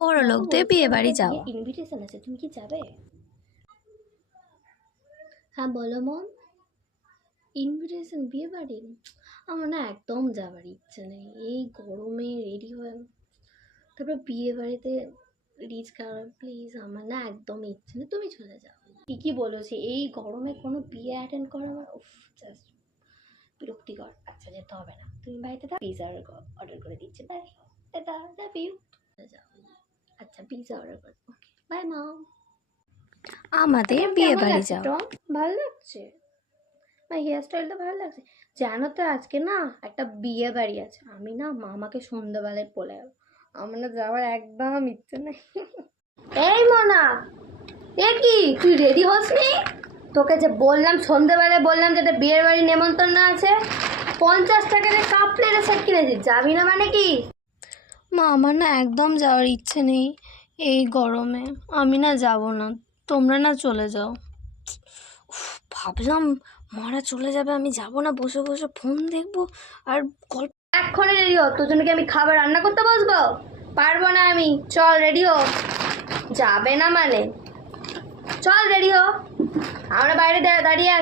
বড় লোকদের বিয়ে বাড়ি যাওয়া। ইনভিটেশন আছে, তুমি কি যাবে? হ্যাঁ বলো মম। ইনভিটেশন বিয়ে বাড়ি? আমার না একদম যাবার ইচ্ছে নেই, এই গরমে রেডি হয়ে তারপর বিয়ে বাড়িতে রিচ খাওয়া। প্লিজ আমার না একদম ইচ্ছে নেই, তুমি চলে যাও। ঠিকই বলেছি, এই গরমে কোনো বিয়ে অ্যাটেন্ড করা আমার জাস্ট বিরক্তিকর। আচ্ছা যেতে হবে না, তুমি বাড়িতে থাক, পিৎজা অর্ডার করে দিচ্ছি। Bye tata, love you. যাও। আচ্ছা পিৎজা অর্ডার করে, ওকে বাই মম। আমাদের বিয়ে বাড়ি যাওয়া। ভালো লাগছে, আমার হেয়ার স্টাইলটা ভালো লাগছে। জানো তো আজকে না একটা বিয়ে বাড়ি আছে, আমি না মামাকে সন্ধ্যাবেলায় বলে যাবো, আমার না যাওয়ার একদম ইচ্ছে নেই। এই মোনা, এ কি তুই রেডি হসনি? তোকে যে বললাম সন্ধ্যাবেলায় বললাম যে একটা বিয়ের বাড়ি নেমন্তন্ন আছে, 50 টাকা দিয়ে কাপ প্লেটের সেট কিনেছি, যাবি না মানে কি? মা আমার না একদম যাওয়ার ইচ্ছে নেই এই গরমে, আমি না যাব না, তোমরা না চলে যাও। ভাবলাম মারা চলে যাবে, আমি যাব না, বসে বসে ফোন দেখবো আর গল্প। এক্ষণে রেডি হ, তোর জন্য কি আমি খাবার রান্না করতে বসবো? পারবো না আমি, চল রেডি হ। যাবে না মানে চল রেডি হ, আমরা বাইরে দাঁড়িয়ে